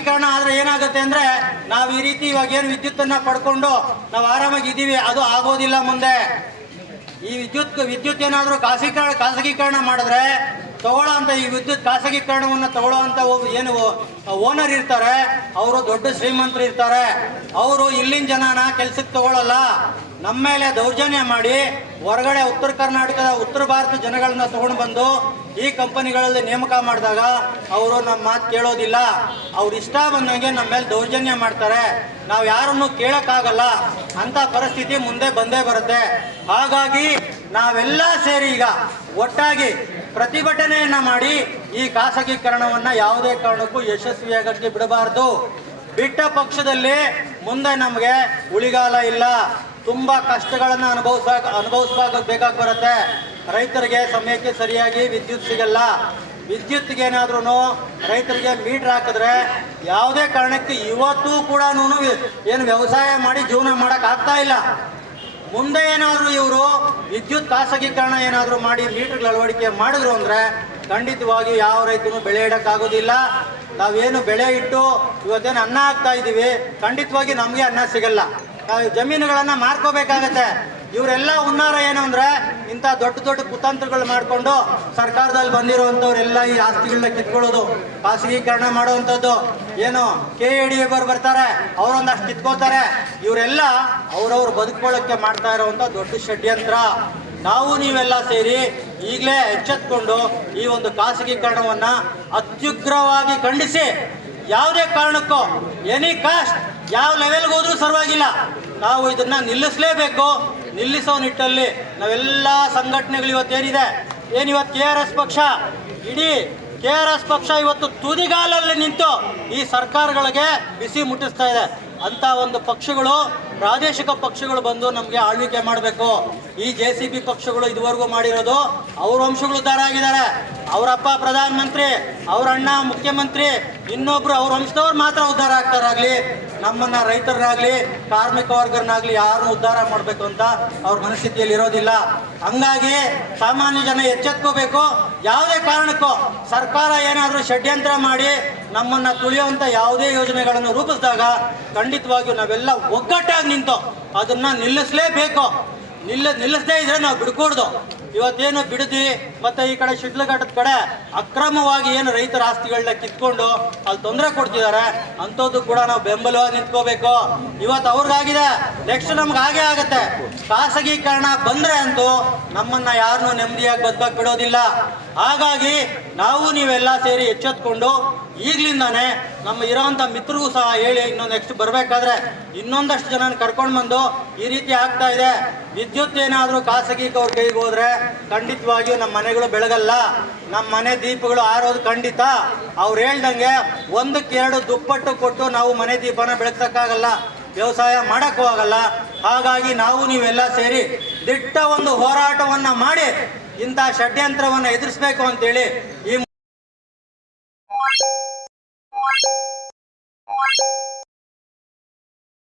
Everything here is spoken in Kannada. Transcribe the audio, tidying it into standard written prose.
ಖಾಸಗೀಕರಣ ಆದರೆ ಏನಾಗುತ್ತೆ ಅಂದರೆ ನಾವು ಈ ರೀತಿ ಇವಾಗ ಏನು ವಿದ್ಯುತ್ತನ್ನು ಪಡ್ಕೊಂಡು ನಾವು ಆರಾಮಾಗಿದ್ದೀವಿ, ಅದು ಆಗೋದಿಲ್ಲ ಮುಂದೆ. ಈ ವಿದ್ಯುತ್ ಏನಾದರೂ ಖಾಸಗೀಕರಣ ಮಾಡಿದ್ರೆ ತಗೊಳ್ಳೋ ಅಂತ ಈ ವಿದ್ಯುತ್ ಖಾಸಗೀಕರಣವನ್ನು ತಗೊಳ್ಳೋ ಅಂತ ಏನು ಓನರ್ ಇರ್ತಾರೆ, ಅವರು ದೊಡ್ಡ ಶ್ರೀಮಂತರು ಇರ್ತಾರೆ. ಅವರು ಇಲ್ಲಿನ ಜನನ ಕೆಲ್ಸಕ್ಕೆ ತಗೊಳ್ಳಲ್ಲ, ನಮ್ಮ ಮೇಲೆ ದೌರ್ಜನ್ಯ ಮಾಡಿ ಹೊರಗಡೆ ಉತ್ತರ ಭಾರತ ಜನಗಳನ್ನ ತಗೊಂಡು ಬಂದು ಈ ಕಂಪನಿಗಳಲ್ಲಿ ನೇಮಕ ಮಾಡಿದಾಗ ಅವರು ನಮ್ಮ ಮಾತು ಕೇಳೋದಿಲ್ಲ. ಅವ್ರು ಇಷ್ಟ ಬಂದಂಗೆ ನಮ್ಮ ಮೇಲೆ ದೌರ್ಜನ್ಯ ಮಾಡ್ತಾರೆ. ನಾವು ಯಾರನ್ನು ಕೇಳೋಕ್ಕಾಗಲ್ಲ ಅಂಥ ಪರಿಸ್ಥಿತಿ ಮುಂದೆ ಬಂದೇ ಬರುತ್ತೆ. ಹಾಗಾಗಿ ನಾವೆಲ್ಲ ಸೇರಿ ಈಗ ಒಟ್ಟಾಗಿ ಪ್ರತಿಭಟನೆಯನ್ನು ಮಾಡಿ ಈ ಖಾಸಗೀಕರಣವನ್ನು ಯಾವುದೇ ಕಾರಣಕ್ಕೂ ಯಶಸ್ವಿಯಾಗಕ್ಕೆ ಬಿಡಬಾರ್ದು. ಬಿಟ್ಟ ಪಕ್ಷದಲ್ಲಿ ಮುಂದೆ ನಮಗೆ ಉಳಿಗಾಲ ಇಲ್ಲ, ತುಂಬ ಕಷ್ಟಗಳನ್ನು ಅನುಭವಿಸ್ಬೇಕಾಗಿ ಬರುತ್ತೆ. ರೈತರಿಗೆ ಸಮಯಕ್ಕೆ ಸರಿಯಾಗಿ ವಿದ್ಯುತ್ ಸಿಗಲ್ಲ. ವಿದ್ಯುತ್ಗೇನಾದ್ರೂ ರೈತರಿಗೆ ಮೀಟ್ರ್ ಹಾಕಿದ್ರೆ ಯಾವುದೇ ಕಾರಣಕ್ಕೆ ಇವತ್ತೂ ಕೂಡ ಏನು ವ್ಯವಸಾಯ ಮಾಡಿ ಜೀವನ ಮಾಡೋಕ್ಕಾಗ್ತಾ ಇಲ್ಲ. ಮುಂದೆ ಏನಾದರೂ ಇವರು ವಿದ್ಯುತ್ ಖಾಸಗೀಕರಣ ಏನಾದರೂ ಮಾಡಿ ಮೀಟರ್ಗಳ ಅಳವಡಿಕೆ ಮಾಡಿದ್ರು ಅಂದರೆ ಖಂಡಿತವಾಗಿ ಯಾವ ರೈತನು ಬೆಳೆ ಇಡೋಕ್ಕಾಗೋದಿಲ್ಲ. ನಾವೇನು ಬೆಳೆ ಇಟ್ಟು ಇವತ್ತೇನು ಅನ್ನ ಹಾಕ್ತಾ ಇದ್ದೀವಿ, ಖಂಡಿತವಾಗಿ ನಮಗೆ ಅನ್ನ ಸಿಗಲ್ಲ. ಜಮೀನುಗಳನ್ನು ಮಾರ್ಕೋಬೇಕಾಗತ್ತೆ. ಇವರೆಲ್ಲ ಹುನ್ನಾರ ಏನು ಅಂದರೆ ಇಂಥ ದೊಡ್ಡ ಕುತಂತ್ರಗಳು ಮಾಡಿಕೊಂಡು ಸರ್ಕಾರದಲ್ಲಿ ಬಂದಿರುವಂಥವ್ರೆಲ್ಲ ಈ ಆಸ್ತಿಗಳನ್ನ ಕಿತ್ಕೊಳ್ಳೋದು, ಖಾಸಗೀಕರಣ ಮಾಡುವಂಥದ್ದು. ಏನು KADA ಬರ್ತಾರೆ, ಅವರೊಂದಷ್ಟು ಕಿತ್ಕೋತಾರೆ. ಇವರೆಲ್ಲ ಅವ್ರವ್ರು ಬದುಕೊಳ್ಳೋಕ್ಕೆ ಮಾಡ್ತಾ ಇರೋವಂಥ ದೊಡ್ಡ ಷಡ್ಯಂತ್ರ. ನಾವು ನೀವೆಲ್ಲ ಸೇರಿ ಈಗಲೇ ಎಚ್ಚೆತ್ಕೊಂಡು ಈ ಒಂದು ಖಾಸಗೀಕರಣವನ್ನು ಅತ್ಯುಗ್ರವಾಗಿ ಖಂಡಿಸಿ ಯಾವುದೇ ಕಾರಣಕ್ಕೂ ಎನಿ ಕಾಸ್ಟ್ ಯಾವ ಲೆವೆಲ್ಗೆ ಹೋದ್ರೂ ಸರ್ವಾಗಿಲ್ಲ, ನಾವು ಇದನ್ನು ನಿಲ್ಲಿಸಲೇಬೇಕು. ನಿಲ್ಲಿಸೋ ನಿಟ್ಟಲ್ಲಿ ನಾವೆಲ್ಲ ಸಂಘಟನೆಗಳು ಇವತ್ತೇನಿದೆ, ಏನಿವತ್ತು KRS ಪಕ್ಷ, ಇಡೀ KRS ಪಕ್ಷ ಇವತ್ತು ತುದಿಗಾಲಲ್ಲಿ ನಿಂತು ಈ ಸರ್ಕಾರಗಳಿಗೆ ಬಿಸಿ ಮುಟ್ಟಿಸ್ತಾ ಇದೆ. ಅಂಥ ಒಂದು ಪಕ್ಷಗಳು, ಪ್ರಾದೇಶಿಕ ಪಕ್ಷಗಳು ಬಂದು ನಮಗೆ ಆಳ್ವಿಕೆ ಮಾಡಬೇಕು. ಈ JCB ಪಕ್ಷಗಳು ಇದುವರೆಗೂ ಮಾಡಿರೋದು ಅವ್ರ ವಂಶಗಳು ಉದ್ಧಾರ ಆಗಿದ್ದಾರೆ. ಅವರಪ್ಪ ಪ್ರಧಾನಮಂತ್ರಿ, ಅವ್ರ ಅಣ್ಣ ಮುಖ್ಯಮಂತ್ರಿ, ಇನ್ನೊಬ್ರು ಅವ್ರ ವಂಶದವ್ರು ಮಾತ್ರ ಉದ್ಧಾರ ಆಗ್ತಾರಾಗಲಿ, ನಮ್ಮನ್ನು ರೈತರನ್ನಾಗಲಿ ಕಾರ್ಮಿಕ ವರ್ಗರನ್ನಾಗಲಿ ಯಾರು ಉದ್ಧಾರ ಮಾಡಬೇಕು ಅಂತ ಅವ್ರ ಮನಸ್ಥಿತಿಯಲ್ಲಿ ಇರೋದಿಲ್ಲ. ಹಂಗಾಗಿ ಸಾಮಾನ್ಯ ಜನ ಎಚ್ಚೆತ್ಕೋಬೇಕು. ಯಾವುದೇ ಕಾರಣಕ್ಕೂ ಸರ್ಕಾರ ಏನಾದರೂ ಷಡ್ಯಂತ್ರ ಮಾಡಿ ನಮ್ಮನ್ನು ತುಳಿಯುವಂಥ ಯಾವುದೇ ಯೋಜನೆಗಳನ್ನು ರೂಪಿಸಿದಾಗ ಖಂಡಿತವಾಗಿಯೂ ನಾವೆಲ್ಲ ಒಗ್ಗಟ್ಟಾಗಿ ನಿಂತು ಅದನ್ನು ನಿಲ್ಲಿಸಲೇಬೇಕು. ನಿಲ್ಲಿಸದೇ ಇದ್ರೆ ನಾವು ಬಿಡ್ಕೂಡ್ದು. ಇವತ್ತೇನು ಬಿಡದಿ ಮತ್ತು ಈ ಕಡೆ ಶಿಡ್ಲಘಟ್ಟದ ಕಡೆ ಅಕ್ರಮವಾಗಿ ಏನು ರೈತರ ಆಸ್ತಿಗಳನ್ನ ಕಿತ್ಕೊಂಡು ಅಲ್ಲಿ ತೊಂದರೆ ಕೊಡ್ತಿದ್ದಾರೆ, ಅಂಥದ್ದು ಕೂಡ ನಾವು ಬೆಂಬಲವಾಗಿ ನಿಂತ್ಕೋಬೇಕು. ಇವತ್ತು ಅವ್ರಿಗಾಗಿದೆ, ನೆಕ್ಸ್ಟ್ ನಮ್ಗೆ ಹಾಗೇ ಆಗುತ್ತೆ. ಖಾಸಗೀಕರಣ ಬಂದರೆ ಅಂತೂ ನಮ್ಮನ್ನು ಯಾರನ್ನೂ ನೆಮ್ಮದಿಯಾಗಿ ಬದುಕಕ್ಕೆ ಬಿಡೋದಿಲ್ಲ. ಹಾಗಾಗಿ ನಾವು ನೀವೆಲ್ಲ ಸೇರಿ ಎಚ್ಚೆತ್ಕೊಂಡು ಈಗಲಿಂದಾನೇ ನಮ್ಮ ಇರೋವಂಥ ಮಿತ್ರರಿಗೂ ಸಹ ಹೇಳಿ, ಇನ್ನೊಂದು ನೆಕ್ಸ್ಟ್ ಬರಬೇಕಾದ್ರೆ ಇನ್ನೊಂದಷ್ಟು ಜನ ಕರ್ಕೊಂಡು ಬಂದು ಈ ರೀತಿ ಆಗ್ತಾ ಇದೆ, ವಿದ್ಯುತ್ ಏನಾದರೂ ಖಾಸಗೀಕವ್ರ ಕೈಗೆ ಹೋದರೆ ಖಂಡಿತವಾಗಿಯೂ ನಮ್ಮ ಮನೆಗಳು ಬೆಳಗಲ್ಲ, ನಮ್ಮ ಮನೆ ದೀಪಗಳು ಆರೋದು ಖಂಡಿತ. ಅವ್ರು ಹೇಳ್ದಂಗೆ 1-2 ದುಪ್ಪಟ್ಟು ಕೊಟ್ಟು ನಾವು ಮನೆ ದೀಪನ ಬೆಳಗ್ಸೋಕ್ಕಾಗಲ್ಲ, ವ್ಯವಸಾಯ ಮಾಡೋಕ್ಕೂ ಆಗಲ್ಲ. ಹಾಗಾಗಿ ನಾವು ನೀವೆಲ್ಲ ಸೇರಿ ದಿಟ್ಟ ಒಂದು ಹೋರಾಟವನ್ನು ಮಾಡಿ ಇಂಥ ಷಡ್ಯಂತ್ರವನ್ನು ಎದುರಿಸಬೇಕು ಅಂತೇಳಿ ಈ